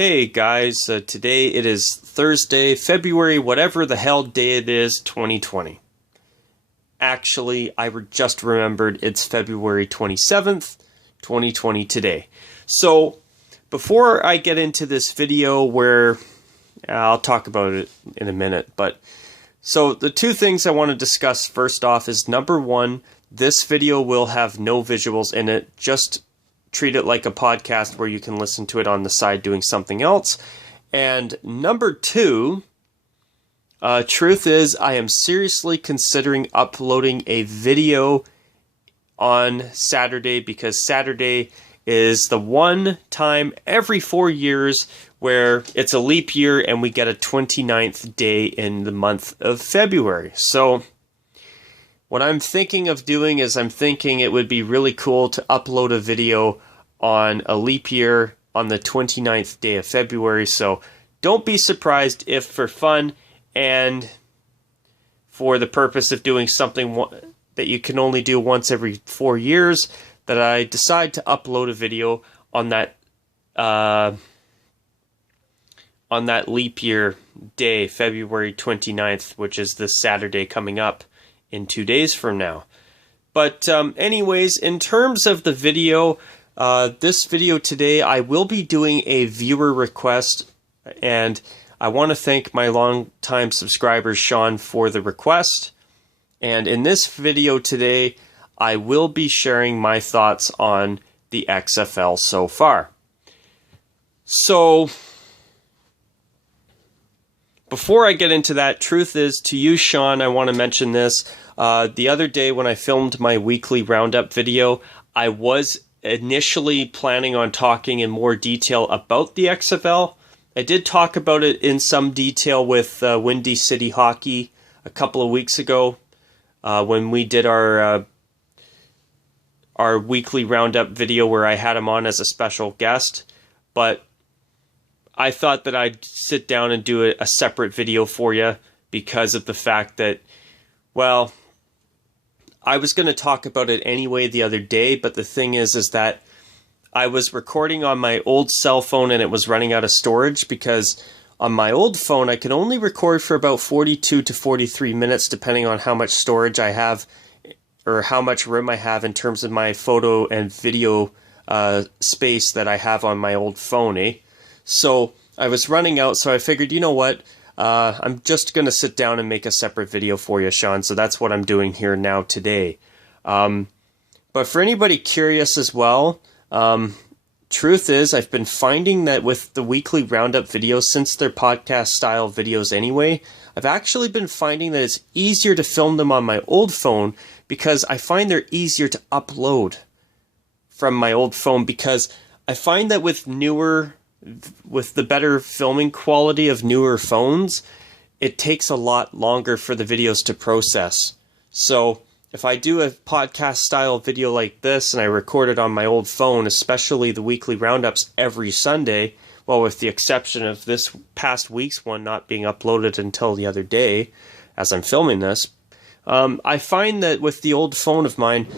Hey guys, today it is Thursday, February, whatever the hell day it is, 2020. Actually, I just remembered it's February 27th, 2020 today. So, before I get into this video where I'll talk about it in a minute, so the two things I want to discuss first off is number one, this video will have no visuals in it, just treat it like a podcast where you can listen to it on the side doing something else. And number two, truth is I am seriously considering uploading a video on Saturday because Saturday is the one time every 4 years where it's a leap year and we get a 29th day in the month of February. So what I'm thinking of doing is I'm thinking it would be really cool to upload a video on a leap year on the 29th day of February. So don't be surprised if for fun and for the purpose of doing something that you can only do once every 4 years, that I decide to upload a video on that leap year day, February 29th, which is this Saturday coming up in 2 days from now. But anyways, in terms of the video, this video today, I will be doing a viewer request, and I want to thank my longtime subscriber, Sean, for the request. And in this video today, I will be sharing my thoughts on the XFL so far. So, before I get into that, truth is, to you, Sean, I want to mention this. The other day when I filmed my weekly roundup video, I was initially planning on talking in more detail about the XFL. I did talk about it in some detail with Windy City Hockey a couple of weeks ago when we did our weekly roundup video where I had him on as a special guest. But I thought that I'd sit down and do a separate video for you because of the fact that, well, I was going to talk about it anyway the other day, but the thing is that I was recording on my old cell phone and it was running out of storage because on my old phone I could only record for about 42 to 43 minutes depending on how much storage I have or how much room I have in terms of my photo and video space that I have on my old phone, So I was running out, so I figured, you know what, I'm just going to sit down and make a separate video for you, Sean, so that's what I'm doing here now today. But for anybody curious as well, truth is I've been finding that with the weekly roundup videos, since they're podcast-style videos anyway, I've actually been finding that it's easier to film them on my old phone because I find they're easier to upload from my old phone because I find that with the better filming quality of newer phones, it takes a lot longer for the videos to process. So if I do a podcast style video like this and I record it on my old phone, especially the weekly roundups every Sunday, well, with the exception of this past week's one not being uploaded until the other day as I'm filming this, I find that with the old phone of mine,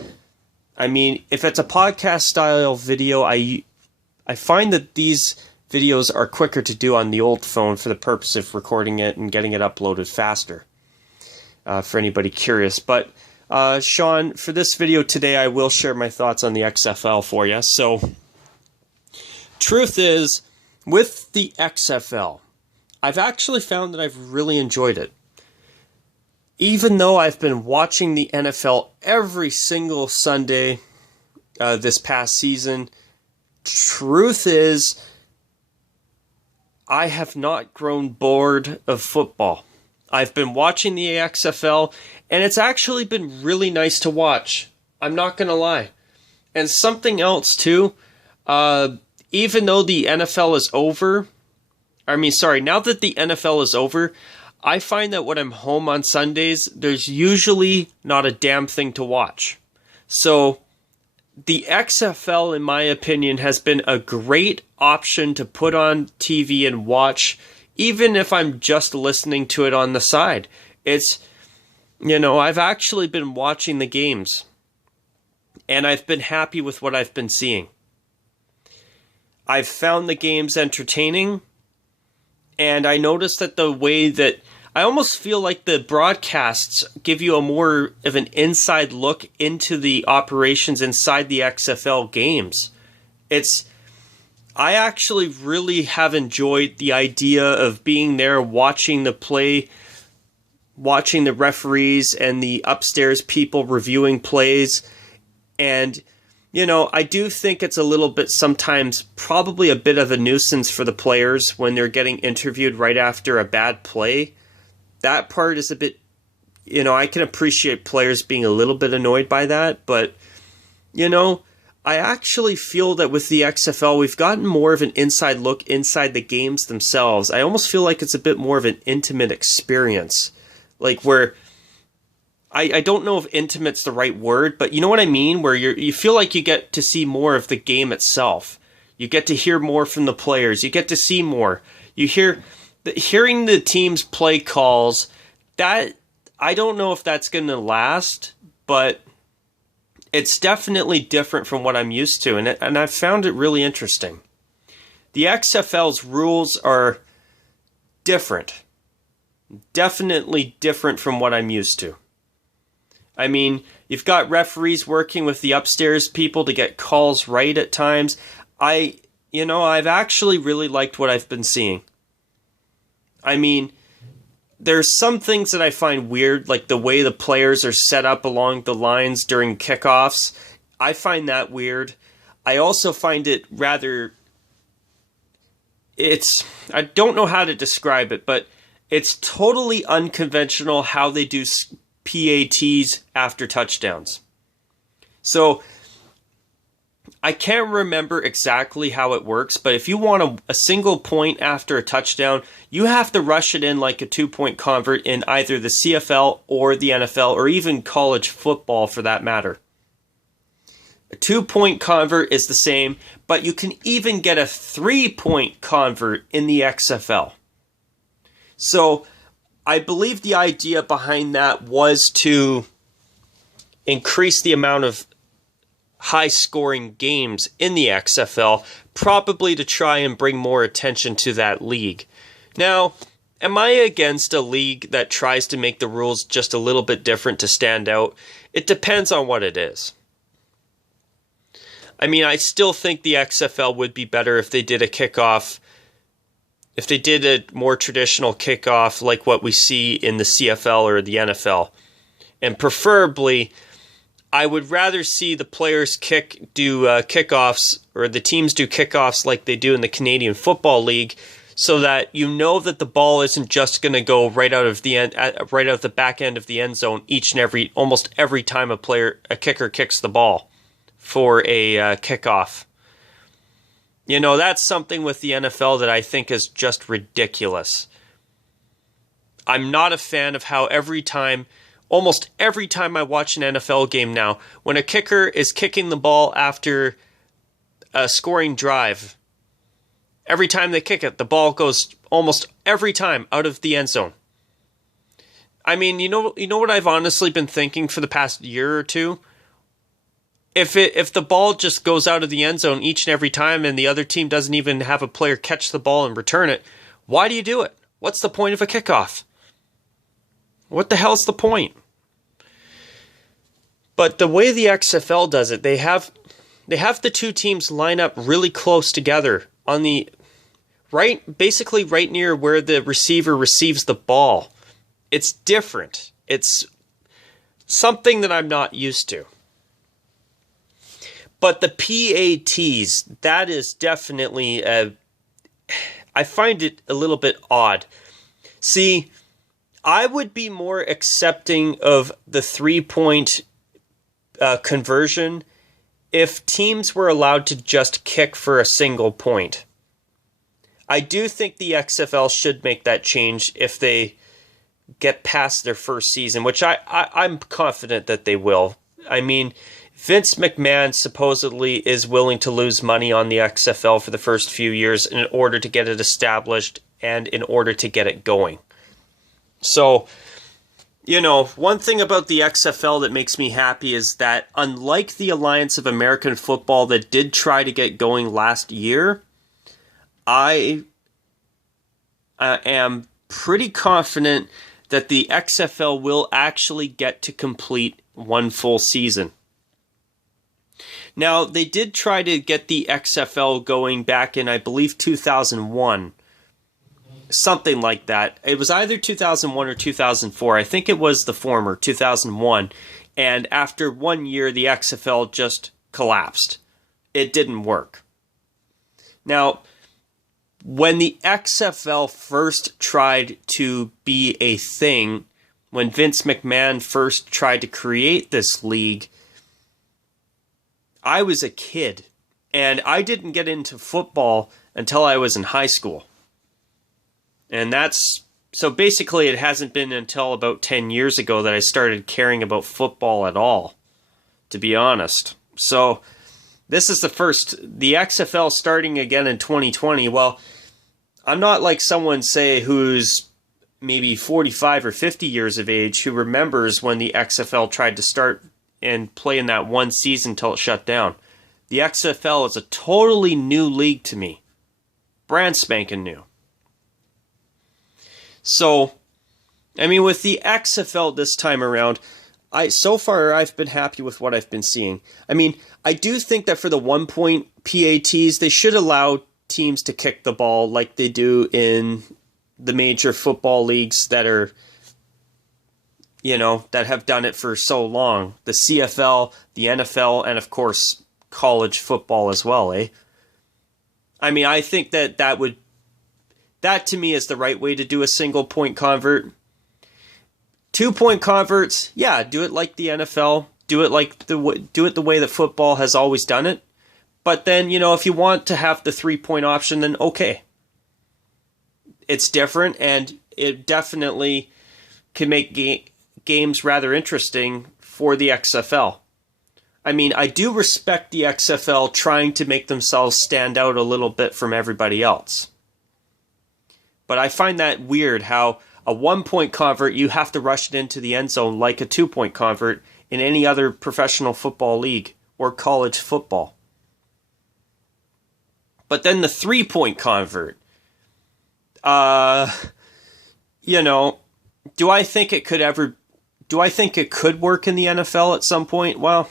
I mean, if it's a podcast style video, I find that these videos are quicker to do on the old phone for the purpose of recording it and getting it uploaded faster, for anybody curious. But, Sean, for this video today, I will share my thoughts on the XFL for you. So, truth is, with the XFL, I've actually found that I've really enjoyed it. Even though I've been watching the NFL every single Sunday this past season, truth is, I have not grown bored of football. I've been watching the XFL, and it's actually been really nice to watch. I'm not going to lie. And something else, too, even though the NFL is over, now that the NFL is over, I find that when I'm home on Sundays, there's usually not a damn thing to watch. So the XFL, in my opinion, has been a great option to put on TV and watch, even if I'm just listening to it on the side. It's, I've actually been watching the games, and I've been happy with what I've been seeing. I've found the games entertaining, and I noticed that the way that I almost feel like the broadcasts give you a more of an inside look into the operations inside the XFL games. I actually really have enjoyed the idea of being there, watching the play, watching the referees and the upstairs people reviewing plays. And, I do think it's a little bit sometimes probably a bit of a nuisance for the players when they're getting interviewed right after a bad play. That part is a bit, I can appreciate players being a little bit annoyed by that, but, I actually feel that with the XFL, we've gotten more of an inside look inside the games themselves. I almost feel like it's a bit more of an intimate experience. Like where, I don't know if intimate's the right word, but you know what I mean? Where you feel like you get to see more of the game itself. You get to hear more from the players. You get to see more. Hearing the team's play calls, that I don't know if that's going to last, but it's definitely different from what I'm used to, and I've found it really interesting. The XFL's rules are different. Definitely different from what I'm used to. I mean, you've got referees working with the upstairs people to get calls right at times. I've actually really liked what I've been seeing. I mean, there's some things that I find weird, like the way the players are set up along the lines during kickoffs. I find that weird. I also find it rather... I don't know how to describe it, but it's totally unconventional how they do PATs after touchdowns. So, I can't remember exactly how it works, but if you want a single point after a touchdown, you have to rush it in like a 2-point convert in either the CFL or the NFL, or even college football for that matter. A 2-point convert is the same, but you can even get a 3-point convert in the XFL. So, I believe the idea behind that was to increase the amount of high-scoring games in the XFL, probably to try and bring more attention to that league. Now, am I against a league that tries to make the rules just a little bit different to stand out? It depends on what it is. I mean, I still think the XFL would be better if they did a kickoff, if they did a more traditional kickoff like what we see in the CFL or the NFL. And preferably, I would rather see the players do kickoffs, or the teams do kickoffs like they do in the Canadian Football League, so that you know that the ball isn't just going to go right out of the back end of the end zone almost every time a kicker kicks the ball for a kickoff. That's something with the NFL that I think is just ridiculous. I'm not a fan of how almost every time I watch an NFL game now, when a kicker is kicking the ball after a scoring drive, every time they kick it, the ball goes almost every time out of the end zone. I mean, you know what I've honestly been thinking for the past year or two? If the ball just goes out of the end zone each and every time and the other team doesn't even have a player catch the ball and return it, why do you do it? What's the point of a kickoff? What the hell's the point? But the way the XFL does it, they have the two teams line up really close together on basically right near where the receiver receives the ball. It's different. It's something that I'm not used to. But the PATs, that is definitely I find it a little bit odd. See, I would be more accepting of the 3-point conversion if teams were allowed to just kick for a single point. I do think the XFL should make that change if they get past their first season, which I'm confident that they will. I mean, Vince McMahon supposedly is willing to lose money on the XFL for the first few years in order to get it established and in order to get it going. So, one thing about the XFL that makes me happy is that unlike the Alliance of American Football that did try to get going last year, I am pretty confident that the XFL will actually get to complete one full season. Now, they did try to get the XFL going back in, I believe, 2001. Something like that. It was either 2001 or 2004. I think it was the former, 2001. And after 1 year, the XFL just collapsed. It didn't work. Now, when the XFL first tried to be a thing, when Vince McMahon first tried to create this league, I was a kid, and I didn't get into football until I was in high school. And so basically it hasn't been until about 10 years ago that I started caring about football at all, to be honest. So this is the XFL starting again in 2020. Well, I'm not like someone, say, who's maybe 45 or 50 years of age who remembers when the XFL tried to start and play in that one season till it shut down. The XFL is a totally new league to me. Brand spanking new. So, I mean, with the XFL this time around, so far I've been happy with what I've been seeing. I mean, I do think that for the 1-point PATs, they should allow teams to kick the ball like they do in the major football leagues that are, that have done it for so long. The CFL, the NFL, and of course, college football as well, eh? I mean, I think that to me is the right way to do a single point convert. 2-point converts, yeah, do it like the NFL. Do it the way that football has always done it. But then, if you want to have the 3-point option, then okay. It's different, and it definitely can make games rather interesting for the XFL. I mean, I do respect the XFL trying to make themselves stand out a little bit from everybody else. But I find that weird how a 1-point convert, you have to rush it into the end zone like a 2-point convert in any other professional football league or college football. But then the 3-point convert, do I think it could work in the NFL at some point? Well,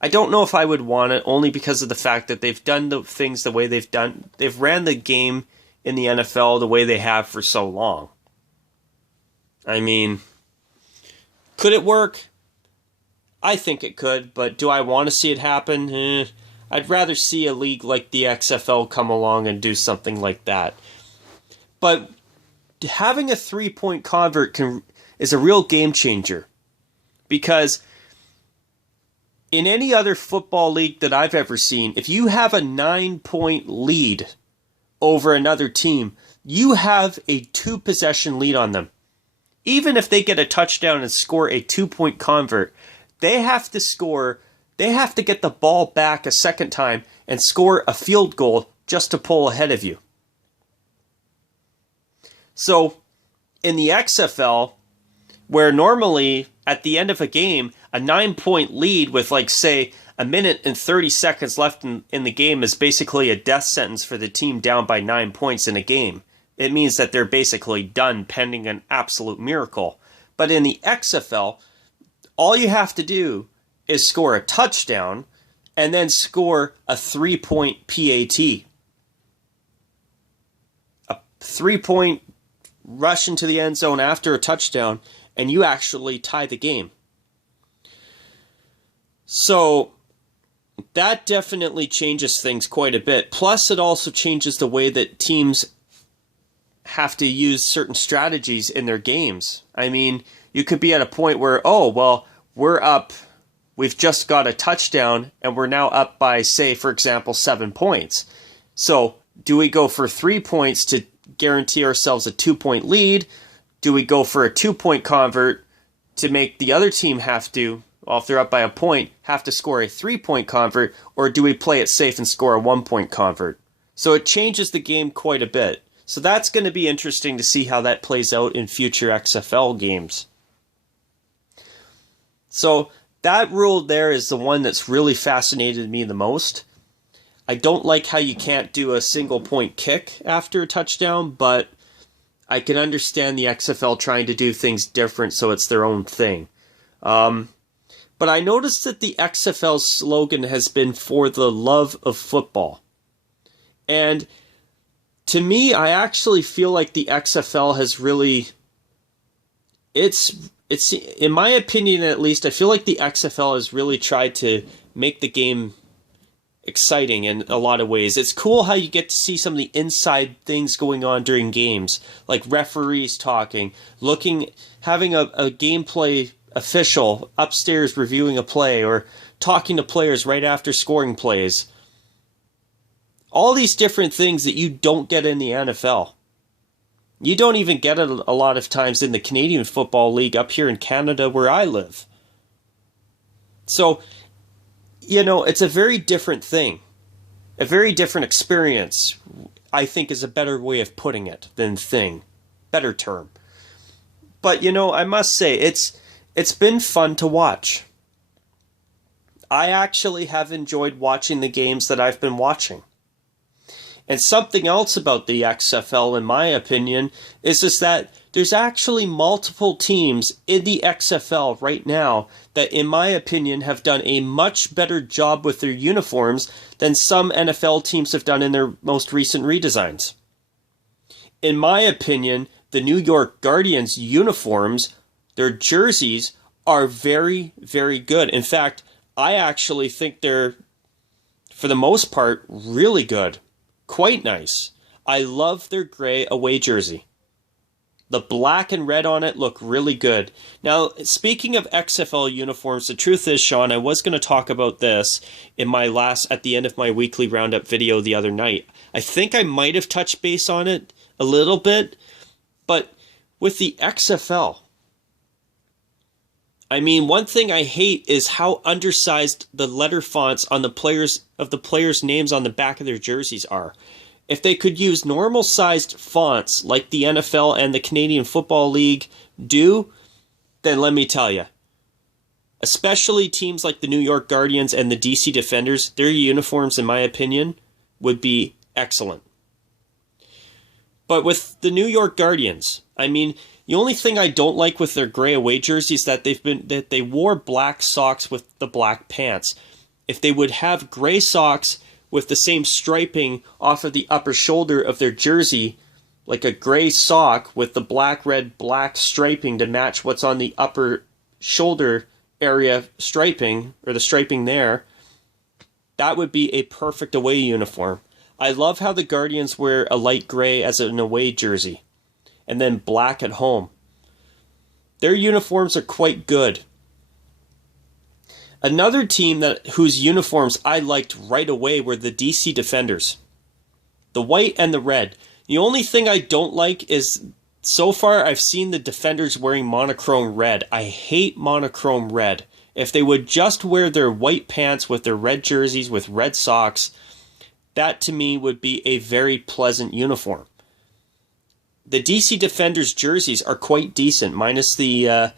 I don't know if I would want it, only because of the fact that they've done the things the way they've done. They've ran the game in the NFL the way they have for so long. I mean, could it work? I think it could, but do I want to see it happen? I'd rather see a league like the XFL come along and do something like that. But having a 3-point convert is a real game changer, because in any other football league that I've ever seen, if you have a 9-point lead over another team, you have a 2-possession lead on them. Even if they get a touchdown and score a 2-point convert, they have to get the ball back a second time and score a field goal just to pull ahead of you. So, in the XFL, where normally at the end of a game, a 9-point lead with, like, say, a minute and 30 seconds left in the game is basically a death sentence for the team down by 9 points in a game. It means that they're basically done pending an absolute miracle. But in the XFL, all you have to do is score a touchdown and then score a 3-point PAT. A 3-point rush into the end zone after a touchdown, and you actually tie the game. So that definitely changes things quite a bit. Plus, it also changes the way that teams have to use certain strategies in their games. I mean, you could be at a point where, we've just got a touchdown, and we're now up by, say, for example, 7 points. So, do we go for 3 points to guarantee ourselves a 2-point lead? Do we go for a 2-point convert to make the other team have to, if they're up by a point, have to score a 3-point convert? Or do we play it safe and score a 1-point convert? So it changes the game quite a bit. So that's going to be interesting to see how that plays out in future XFL games. So that rule there is the one that's really fascinated me the most. I don't like how you can't do a single point kick after a touchdown, but I can understand the XFL trying to do things different so it's their own thing. But I noticed that the XFL slogan has been for the love of football. And to me, I actually feel like the XFL has really, it's in my opinion at least, I feel like the XFL has really tried to make the game exciting in a lot of ways. It's cool how you get to see some of the inside things going on during games, like referees talking, having a gameplay official upstairs reviewing a play or talking to players right after scoring plays. All these different things that you don't get in the NFL. You don't even get it a lot of times in the Canadian Football League up here in Canada where I live. So, it's a very different thing. A very different experience, I think, is a better way of putting it than thing. Better term. But, I must say, it's been fun to watch. I actually have enjoyed watching the games that I've been watching. And something else about the XFL, in my opinion, is that there's actually multiple teams in the XFL right now that, in my opinion, have done a much better job with their uniforms than some NFL teams have done in their most recent redesigns. In my opinion, the New York Guardians uniforms, their jerseys, are very, very good. In fact, I actually think they're, for the most part, really good. Quite nice. I love their gray away jersey. The black and red on it look really good. Now, speaking of XFL uniforms, the truth is, Sean, I was going to talk about this at the end of my weekly roundup video the other night. I think I might have touched base on it a little bit, but with the XFL, one thing I hate is how undersized the letter fonts on the players' names on the back of their jerseys are. If they could use normal sized fonts like the NFL and the Canadian Football League do, then let me tell you, especially teams like the New York Guardians and the DC Defenders, their uniforms, in my opinion, would be excellent. But with the New York Guardians, the only thing I don't like with their gray away jerseys is that they wore black socks with the black pants. If they would have gray socks with the same striping off of the upper shoulder of their jersey, like a gray sock with the black, red, black striping to match what's on the upper shoulder area striping, or the striping there, that would be a perfect away uniform. I love how the Guardians wear a light gray as an away jersey, and then black at home. Their uniforms are quite good. Another team whose uniforms I liked right away were the DC Defenders. The white and the red. The only thing I don't like is, so far I've seen the Defenders wearing monochrome red. I hate monochrome red. If they would just wear their white pants with their red jerseys with red socks, that to me would be a very pleasant uniform. The DC Defenders jerseys are quite decent, minus the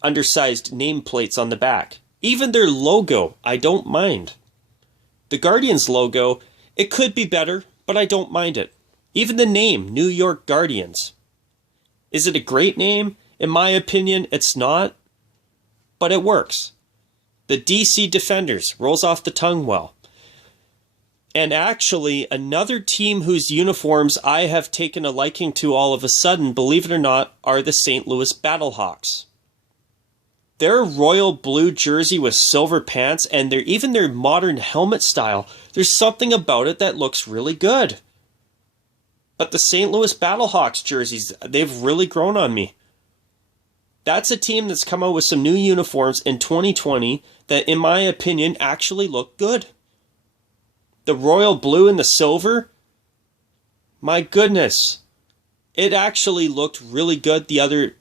undersized nameplates on the back. Even their logo, I don't mind. The Guardians logo, it could be better, but I don't mind it. Even the name, New York Guardians. Is it a great name? In my opinion, it's not, but it works. The DC Defenders rolls off the tongue well. And actually, another team whose uniforms I have taken a liking to all of a sudden, believe it or not, are the St. Louis Battlehawks. Their royal blue jersey with silver pants and even their modern helmet style, there's something about it that looks really good. But the St. Louis Battlehawks jerseys, they've really grown on me. That's a team that's come out with some new uniforms in 2020 that, in my opinion, actually look good. The royal blue and the silver, my goodness, it actually looked really good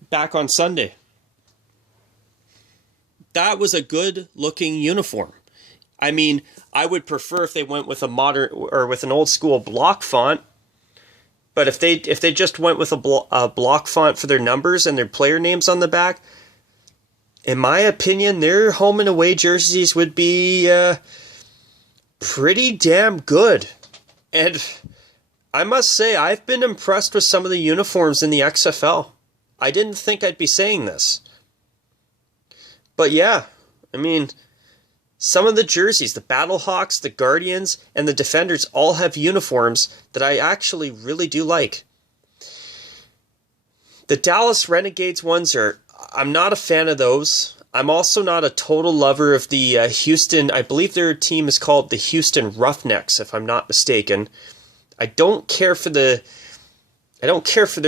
back on Sunday. That was a good looking uniform. I would prefer if they went with a modern or with an old school block font. But if they just went with a block font for their numbers and their player names on the back, in my opinion, their home and away jerseys would be pretty damn good. And I must say, I've been impressed with some of the uniforms in the XFL. I didn't think I'd be saying this. But yeah, I mean, some of the jerseys, the Battlehawks, the Guardians, and the Defenders all have uniforms that I actually really do like. The Dallas Renegades ones I'm not a fan of those. I'm also not a total lover of the Houston, I believe their team is called the Houston Roughnecks, if I'm not mistaken. I don't care for their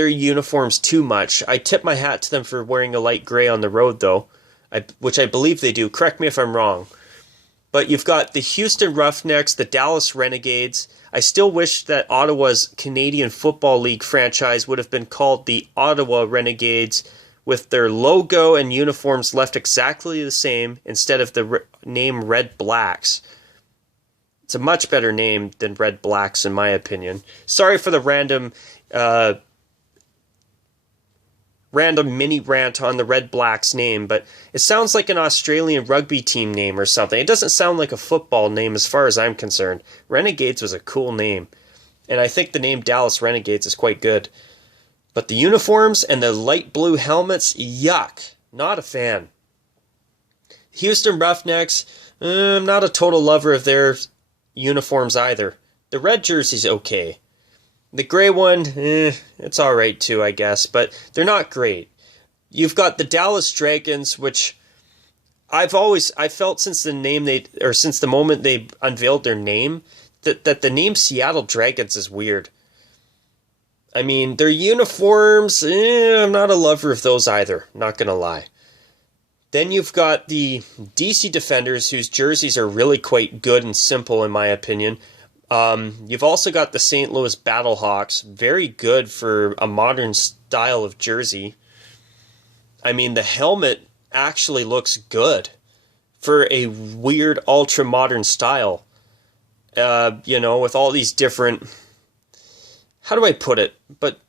uniforms too much. I tip my hat to them for wearing a light gray on the road, though, which I believe they do. Correct me if I'm wrong. But you've got the Houston Roughnecks, the Dallas Renegades. I still wish that Ottawa's Canadian Football League franchise would have been called the Ottawa Renegades, with their logo and uniforms left exactly the same instead of the name Red Blacks. It's a much better name than Red Blacks, in my opinion. Sorry for the random mini rant on the Red Blacks name, but it sounds like an Australian rugby team name or something. It doesn't sound like a football name as far as I'm concerned. Renegades was a cool name, and I think the name Dallas Renegades is quite good. But the uniforms and the light blue helmets, yuck. Not a fan. Houston Roughnecks, I'm not a total lover of their uniforms either. The red jersey's okay. The gray one, it's alright too, I guess, but they're not great. You've got the Dallas Dragons, which I felt since the moment they unveiled their name, that the name Seattle Dragons is weird. I mean, their uniforms, I'm not a lover of those either, not gonna lie. Then you've got the DC Defenders, whose jerseys are really quite good and simple, in my opinion. You've also got the St. Louis Battlehawks, very good for a modern style of jersey. I mean, the helmet actually looks good for a weird ultra-modern style. With all these different... How do I put it? But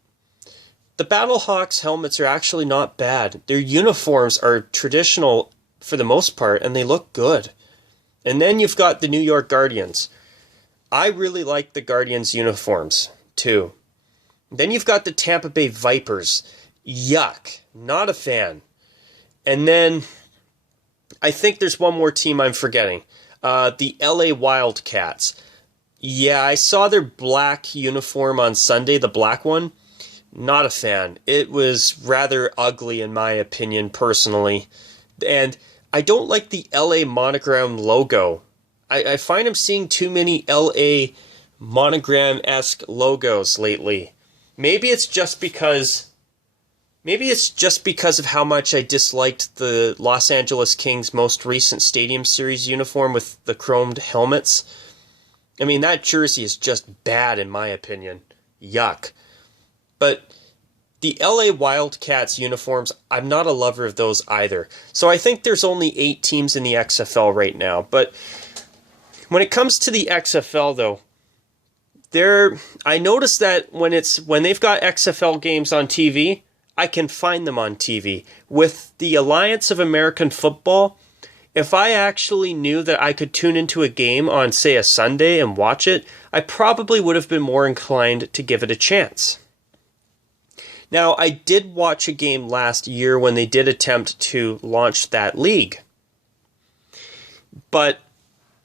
the Battlehawks helmets are actually not bad. Their uniforms are traditional for the most part, and they look good. And then you've got the New York Guardians. I really like the Guardians uniforms, too. Then you've got the Tampa Bay Vipers. Yuck. Not a fan. And then I think there's one more team I'm forgetting. The LA Wildcats. Yeah, I saw their black uniform on Sunday, the black one. Not a fan. It was rather ugly in my opinion, personally. And I don't like the LA monogram logo. I find I'm seeing too many LA monogram-esque logos lately. Maybe it's just because of how much I disliked the Los Angeles Kings' most recent Stadium Series uniform with the chromed helmets. I mean, that jersey is just bad in my opinion. Yuck. But the LA Wildcats uniforms, I'm not a lover of those either. So I think there's only 8 teams in the XFL right now. But when it comes to the XFL, though, I noticed that when they've got XFL games on TV, I can find them on TV. With the Alliance of American Football, if I actually knew that I could tune into a game on, say, a Sunday and watch it, I probably would have been more inclined to give it a chance. Now, I did watch a game last year when they did attempt to launch that league. But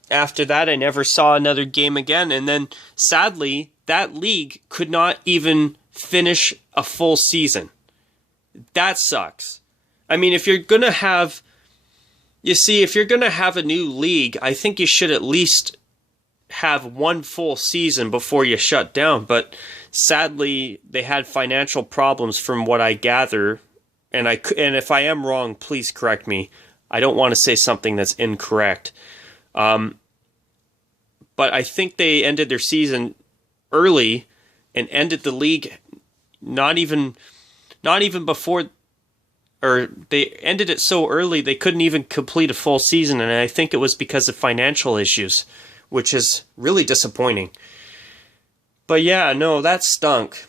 after that, I never saw another game again. And then, sadly, that league could not even finish a full season. That sucks. I mean, if you're going to have a new league, I think you should at least have one full season before you shut down. But sadly, they had financial problems from what I gather. And if I am wrong, please correct me. I don't want to say something that's incorrect. But I think they ended their season early and ended the league not even before, or they ended it so early they couldn't even complete a full season, and I think it was because of financial issues, which is really disappointing. But yeah, no, that stunk.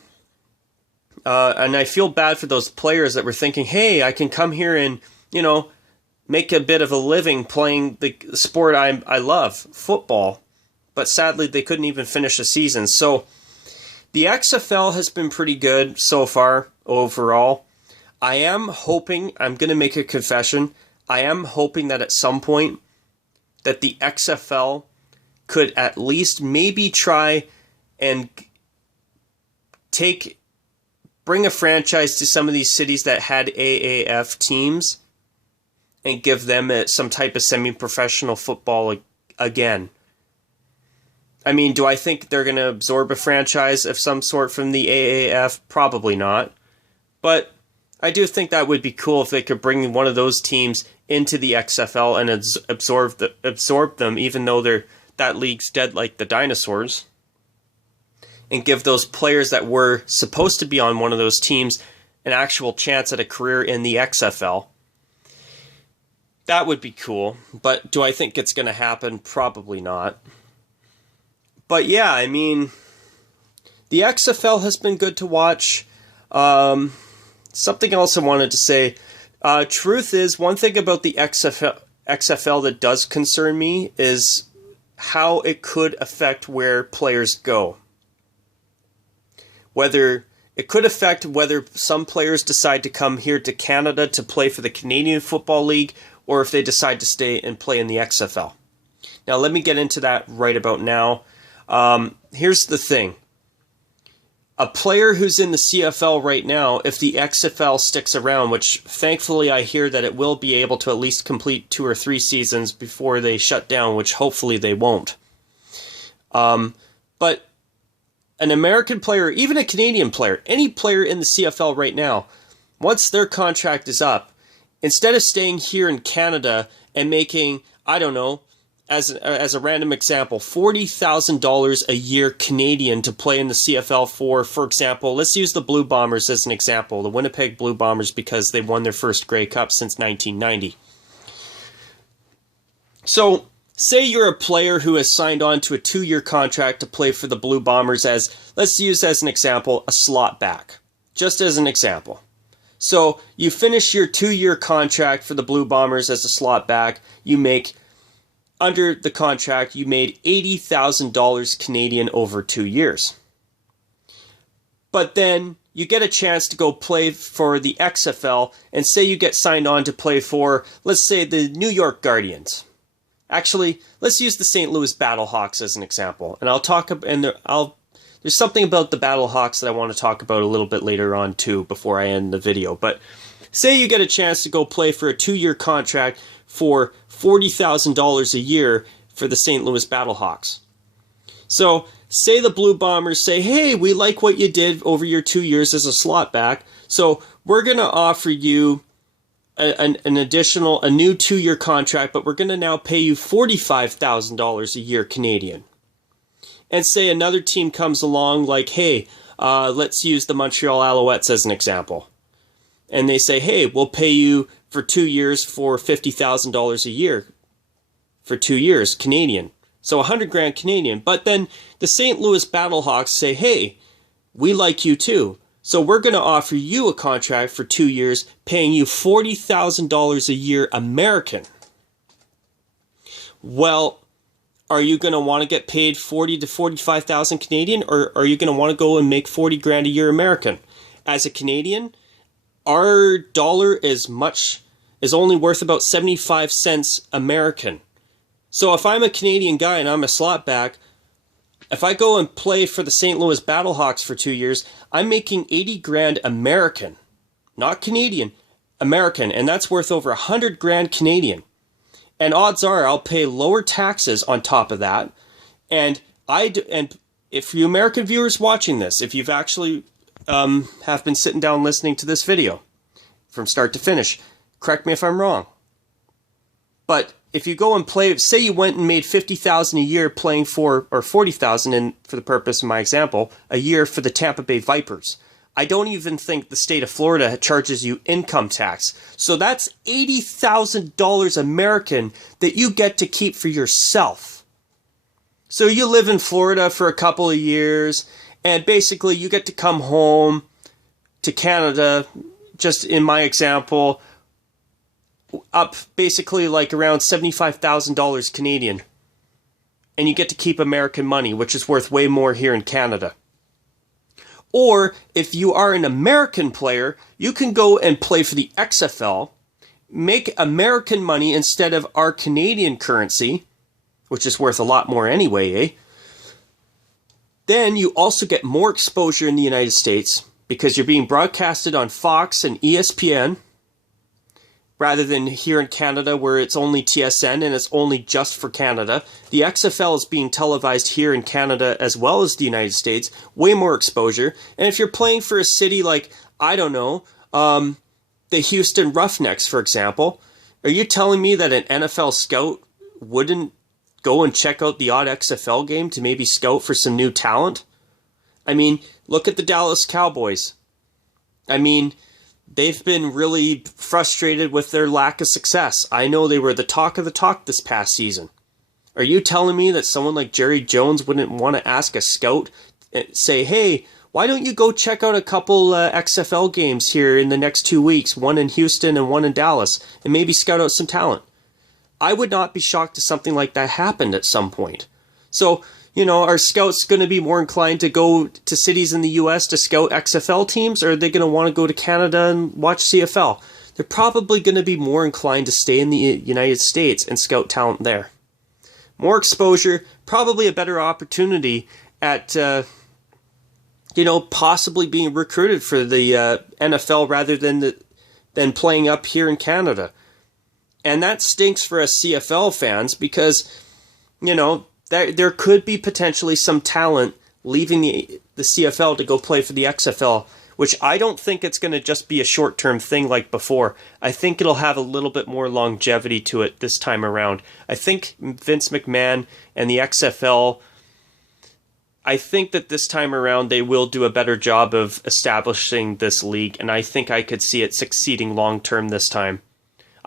And I feel bad for those players that were thinking, hey, I can come here and, make a bit of a living playing the sport I love, football. but sadly they couldn't even finish the season. So the XFL has been pretty good so far overall. I am hoping, I'm going to make a confession, I am hoping that at some point that the XFL could at least maybe try and bring a franchise to some of these cities that had AAF teams and give them some type of semi-professional football again. I mean, do I think they're going to absorb a franchise of some sort from the AAF? Probably not. But I do think that would be cool if they could bring one of those teams into the XFL and absorb them, even though that league's dead like the dinosaurs, and give those players that were supposed to be on one of those teams an actual chance at a career in the XFL. That would be cool, but do I think it's going to happen? Probably not. But yeah, I mean, the XFL has been good to watch. Something else I wanted to say. Truth is, one thing about the XFL that does concern me is how it could affect where players go. It could affect whether some players decide to come here to Canada to play for the Canadian Football League, or if they decide to stay and play in the XFL. Now, let me get into that right about now. Here's the thing. A player who's in the CFL right now, if the XFL sticks around, which thankfully I hear that it will be able to at least complete 2 or 3 seasons before they shut down, which hopefully they won't. But an American player, even a Canadian player, any player in the CFL right now, once their contract is up, instead of staying here in Canada and making, I don't know, as a random example, $40,000 a year Canadian to play in the CFL for example, let's use the Blue Bombers as an example, the Winnipeg Blue Bombers, because they won their first Grey Cup since 1990. So, say you're a player who has signed on to a 2-year contract to play for the Blue Bombers as, let's use as an example, a slot back. Just as an example. So, you finish your 2-year contract for the Blue Bombers as a slot back, under the contract, you made $80,000 Canadian over 2 years. But then you get a chance to go play for the XFL, and say you get signed on to play for, let's say, the New York Guardians. Actually, let's use the St. Louis Battlehawks as an example. And there's something about the Battlehawks that I want to talk about a little bit later on too, before I end the video. But say you get a chance to go play for a 2-year contract for $40,000 a year for the St. Louis Battlehawks. So, say the Blue Bombers say, hey, we like what you did over your 2 years as a slot back, so we're going to offer you a new 2-year contract, but we're going to now pay you $45,000 a year Canadian. And say another team comes along like, hey, let's use the Montreal Alouettes as an example. And they say, hey, we'll pay you for 2 years for $50,000 a year for 2 years Canadian. So $100,000 Canadian. But then the St. Louis Battlehawks say, hey, we like you too. So we're going to offer you a contract for 2 years, paying you $40,000 a year American. Well, are you going to want to get paid $40,000 to $45,000 Canadian, or are you going to want to go and make $40,000 a year American? As a Canadian, our dollar is only worth about 75 cents American. So if I'm a Canadian guy and I'm a slot back, if I go and play for the St. Louis Battlehawks for 2 years, I'm making $80,000 American. Not Canadian, American. And that's worth over $100,000 Canadian. And odds are I'll pay lower taxes on top of that. And if you American viewers watching this, if you've actually have been sitting down listening to this video from start to finish, correct me if I'm wrong. But if you go and play, say you went and made $50,000 a year playing for, or $40,000 for the purpose of my example, a year for the Tampa Bay Vipers. I don't even think the state of Florida charges you income tax. So that's $80,000 American that you get to keep for yourself. So you live in Florida for a couple of years, and basically you get to come home to Canada, just in my example, up basically like around $75,000 Canadian and you get to keep American money, which is worth way more here in Canada. Or if you are an American player, you can go and play for the XFL, make American money instead of our Canadian currency, which is worth a lot more anyway, eh? Then you also get more exposure in the United States because you're being broadcasted on Fox and ESPN, rather than here in Canada where it's only TSN and it's only just for Canada. The XFL is being televised here in Canada as well as the United States. Way more exposure. And if you're playing for a city like, I don't know, the Houston Roughnecks, for example, are you telling me that an NFL scout wouldn't go and check out the odd XFL game to maybe scout for some new talent? I mean, look at the Dallas Cowboys. I mean, they've been really frustrated with their lack of success. I know they were the talk of the talk this past season. Are you telling me that someone like Jerry Jones wouldn't want to ask a scout, say, hey, why don't you go check out a couple XFL games here in the next 2 weeks, one in Houston and one in Dallas, and maybe scout out some talent? I would not be shocked if something like that happened at some point. So, are scouts going to be more inclined to go to cities in the U.S. to scout XFL teams, or are they going to want to go to Canada and watch CFL? They're probably going to be more inclined to stay in the United States and scout talent there. More exposure, probably a better opportunity at, possibly being recruited for the NFL rather than playing up here in Canada. And that stinks for us CFL fans because, there could be potentially some talent leaving the CFL to go play for the XFL, which I don't think it's going to just be a short-term thing like before. I think it'll have a little bit more longevity to it this time around. I think Vince McMahon and the XFL, I think that this time around they will do a better job of establishing this league, and I think I could see it succeeding long-term this time.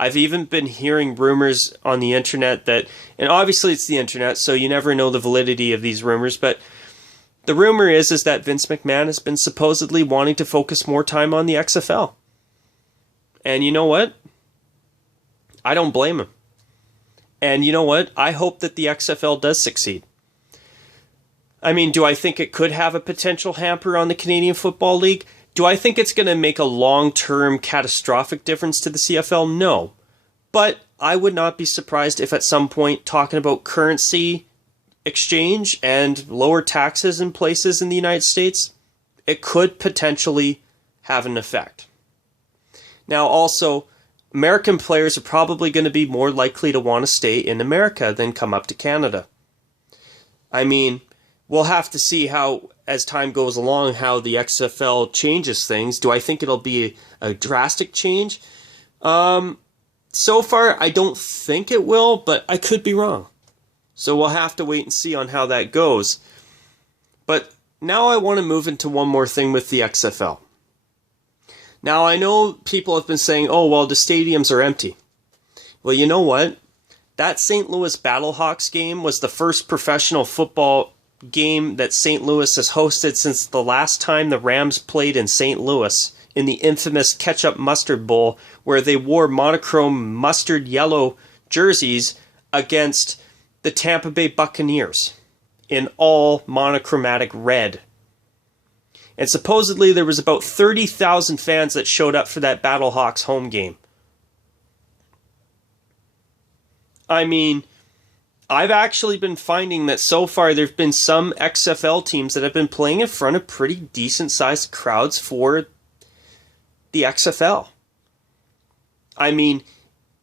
I've even been hearing rumors on the internet that, and obviously it's the internet, so you never know the validity of these rumors, but the rumor is that Vince McMahon has been supposedly wanting to focus more time on the XFL. And you know what? I don't blame him. And you know what? I hope that the XFL does succeed. I mean, do I think it could have a potential hamper on the Canadian Football League? Do I think it's going to make a long-term catastrophic difference to the CFL? No. But I would not be surprised if at some point talking about currency exchange and lower taxes in places in the United States, it could potentially have an effect. Now also, American players are probably going to be more likely to want to stay in America than come up to Canada. I mean, we'll have to see how, as time goes along, how the XFL changes things. Do I think it'll be a drastic change? So far, I don't think it will, but I could be wrong. So we'll have to wait and see on how that goes. But now I want to move into one more thing with the XFL. Now, I know people have been saying, oh, well, the stadiums are empty. Well, you know what? That St. Louis Battlehawks game was the first professional football game that St. Louis has hosted since the last time the Rams played in St. Louis in the infamous Ketchup Mustard Bowl, where they wore monochrome mustard yellow jerseys against the Tampa Bay Buccaneers in all monochromatic red. And supposedly there was about 30,000 fans that showed up for that Battlehawks home game. I mean, I've actually been finding that so far there have been some XFL teams that have been playing in front of pretty decent-sized crowds for the XFL. I mean,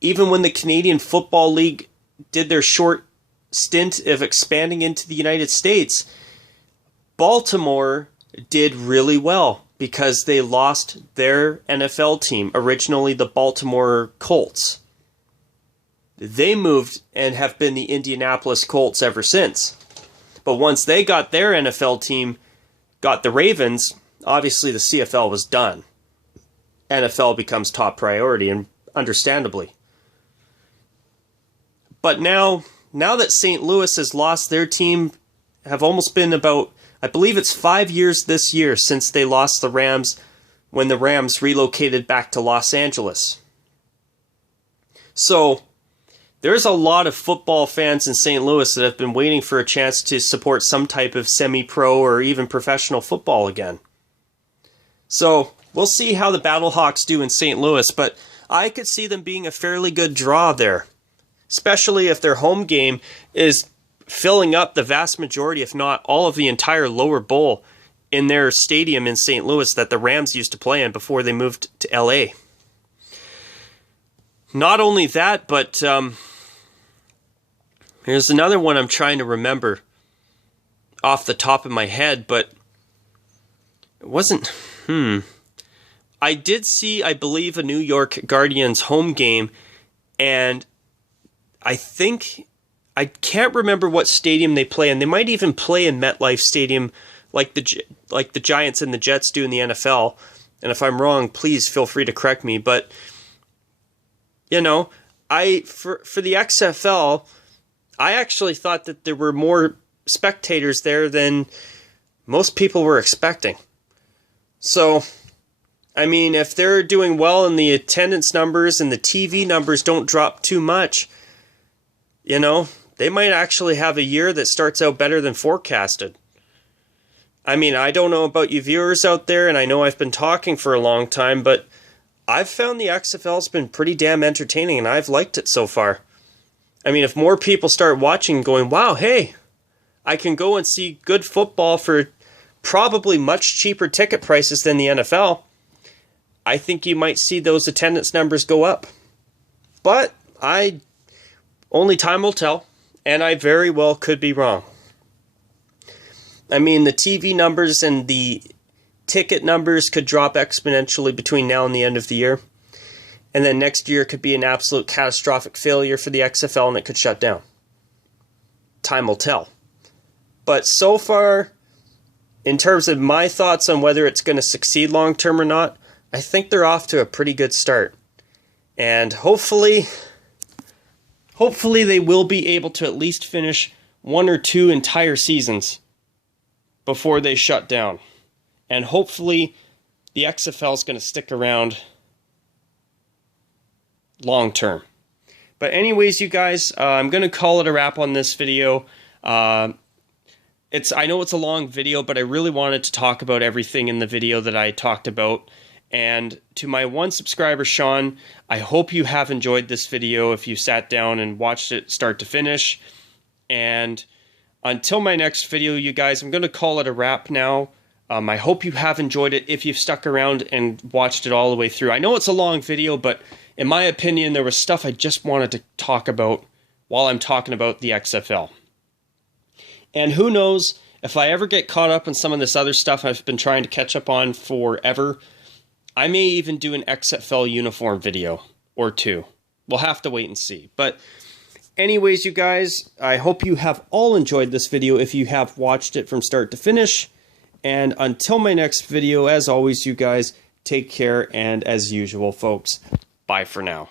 even when the Canadian Football League did their short stint of expanding into the United States, Baltimore did really well because they lost their NFL team, originally the Baltimore Colts. They moved and have been the Indianapolis Colts ever since. But once they got their NFL team, got the Ravens, obviously the CFL was done. NFL becomes top priority, and understandably. But now that St. Louis has lost their team, have almost been about, I believe it's 5 years this year since they lost the Rams when the Rams relocated back to Los Angeles. So there's a lot of football fans in St. Louis that have been waiting for a chance to support some type of semi-pro or even professional football again. So we'll see how the Battlehawks do in St. Louis, but I could see them being a fairly good draw there, especially if their home game is filling up the vast majority, if not all of the entire lower bowl in their stadium in St. Louis that the Rams used to play in before they moved to LA. Not only that, but here's another one I'm trying to remember off the top of my head, but it wasn't... I did see, I believe, a New York Guardians home game, and I can't remember what stadium they play in. They might even play in MetLife Stadium like the Giants and the Jets do in the NFL. And if I'm wrong, please feel free to correct me. But, you know, for the XFL, I actually thought that there were more spectators there than most people were expecting. So, I mean, if they're doing well and the attendance numbers and the TV numbers don't drop too much, you know, they might actually have a year that starts out better than forecasted. I mean, I don't know about you viewers out there, and I know I've been talking for a long time, but I've found the XFL's been pretty damn entertaining, and I've liked it so far. I mean, if more people start watching going, wow, hey, I can go and see good football for probably much cheaper ticket prices than the NFL, I think you might see those attendance numbers go up. But only time will tell, and I very well could be wrong. I mean, the TV numbers and the ticket numbers could drop exponentially between now and the end of the year. And then next year could be an absolute catastrophic failure for the XFL and it could shut down. Time will tell. But so far, in terms of my thoughts on whether it's going to succeed long term or not, I think they're off to a pretty good start. And hopefully they will be able to at least finish 1 or 2 entire seasons before they shut down. And hopefully the XFL is going to stick around long term. But anyways, you guys, I'm going to call it a wrap on this video. I know it's a long video, but I really wanted to talk about everything in the video that I talked about. And to my one subscriber, Sean, I hope you have enjoyed this video if you sat down and watched it start to finish. And until my next video, you guys, I'm going to call it a wrap now. I hope you have enjoyed it if you've stuck around and watched it all the way through. I know it's a long video, but in my opinion, there was stuff I just wanted to talk about while I'm talking about the XFL. And who knows, if I ever get caught up in some of this other stuff I've been trying to catch up on forever, I may even do an XFL uniform video or 2. We'll have to wait and see. But anyways, you guys, I hope you have all enjoyed this video if you have watched it from start to finish. And until my next video, as always, you guys, take care. And as usual, folks, bye for now.